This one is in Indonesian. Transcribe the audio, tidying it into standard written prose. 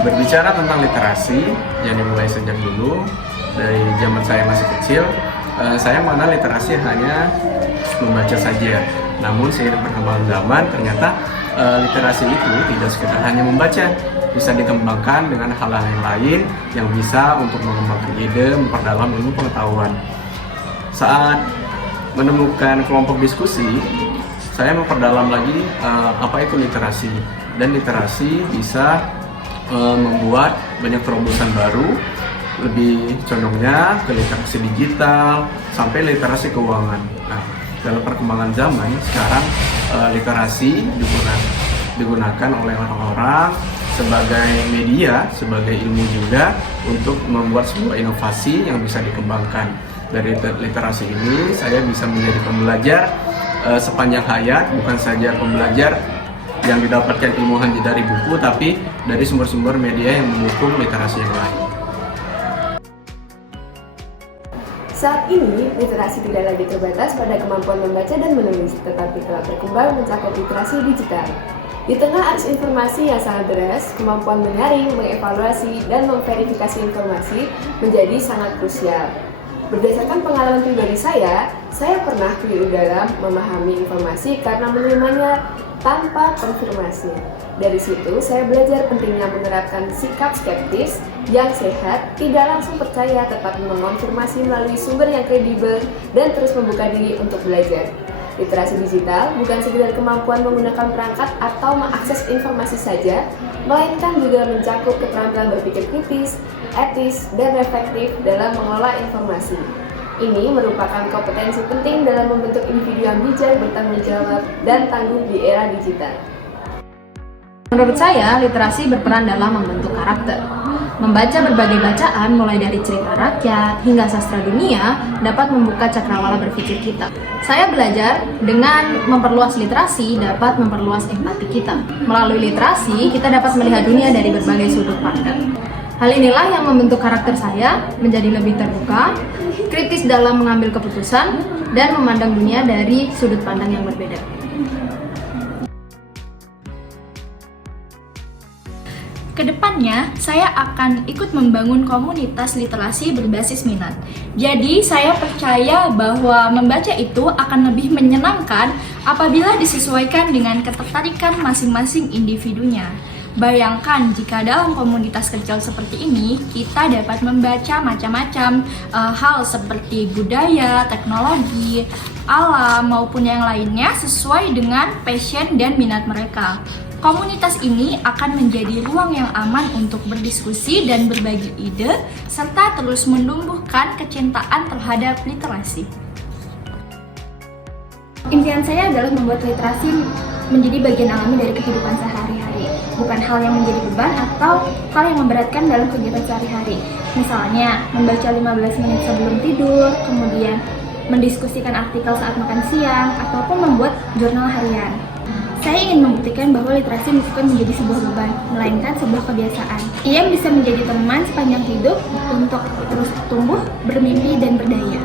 Berbicara tentang literasi yang dimulai sejak dulu, dari zaman saya masih kecil, saya mengenal literasi hanya membaca saja. Namun seiring perkembangan zaman, ternyata literasi itu tidak sekedar hanya membaca, bisa dikembangkan dengan hal-hal yang lain yang bisa untuk mengembangkan ide, memperdalam ilmu pengetahuan. Saat menemukan kelompok diskusi, saya memperdalam lagi apa itu literasi, dan literasi bisa membuat banyak terobosan baru, lebih condongnya ke literasi digital sampai literasi keuangan. Nah, dalam perkembangan zaman sekarang, literasi digunakan oleh orang-orang sebagai media, sebagai ilmu juga untuk membuat sebuah inovasi yang bisa dikembangkan. Dari literasi ini saya bisa menjadi pembelajar sepanjang hayat, bukan saja pembelajar yang didapatkan ilmu hanya dari buku, tapi dari sumber-sumber media yang mendukung literasi yang lain. Saat ini, literasi tidak lagi terbatas pada kemampuan membaca dan menulis, tetapi telah berkembang mencakup literasi digital. Di tengah arus informasi yang sangat deras, kemampuan menyaring, mengevaluasi, dan memverifikasi informasi menjadi sangat krusial. Berdasarkan pengalaman pribadi saya pernah keliru dalam memahami informasi karena menerimanya tanpa konfirmasi. Dari situ, saya belajar pentingnya menerapkan sikap skeptis yang sehat, tidak langsung percaya, tetapi mengonfirmasi melalui sumber yang kredibel dan terus membuka diri untuk belajar. Literasi digital bukan sekedar kemampuan menggunakan perangkat atau mengakses informasi saja, melainkan juga mencakup keterampilan berpikir kritis, etis, dan reflektif dalam mengelola informasi. Ini merupakan kompetensi penting dalam membentuk individu yang bijak, bertanggung jawab, dan tangguh di era digital. Menurut saya, literasi berperan dalam membentuk karakter. Membaca berbagai bacaan, mulai dari cerita rakyat hingga sastra dunia, dapat membuka cakrawala berpikir kita. Saya belajar dengan memperluas literasi dapat memperluas empati kita. Melalui literasi, kita dapat melihat dunia dari berbagai sudut pandang. Hal inilah yang membentuk karakter saya menjadi lebih terbuka, kritis dalam mengambil keputusan, dan memandang dunia dari sudut pandang yang berbeda. Kedepannya, saya akan ikut membangun komunitas literasi berbasis minat. Jadi, saya percaya bahwa membaca itu akan lebih menyenangkan apabila disesuaikan dengan ketertarikan masing-masing individunya. Bayangkan jika dalam komunitas kecil seperti ini, kita dapat membaca macam-macam hal seperti budaya, teknologi, alam, maupun yang lainnya sesuai dengan passion dan minat mereka. Komunitas ini akan menjadi ruang yang aman untuk berdiskusi dan berbagi ide, serta terus menumbuhkan kecintaan terhadap literasi. Impian saya adalah membuat literasi menjadi bagian alami dari kehidupan sehari-hari, bukan hal yang menjadi beban atau hal yang memberatkan dalam kegiatan sehari-hari. Misalnya, membaca 15 menit sebelum tidur, kemudian mendiskusikan artikel saat makan siang, ataupun membuat jurnal harian. Saya ingin membuktikan bahwa literasi bukan menjadi sebuah beban, melainkan sebuah kebiasaan. Ia bisa menjadi teman sepanjang hidup untuk terus tumbuh, bermimpi, dan berdaya.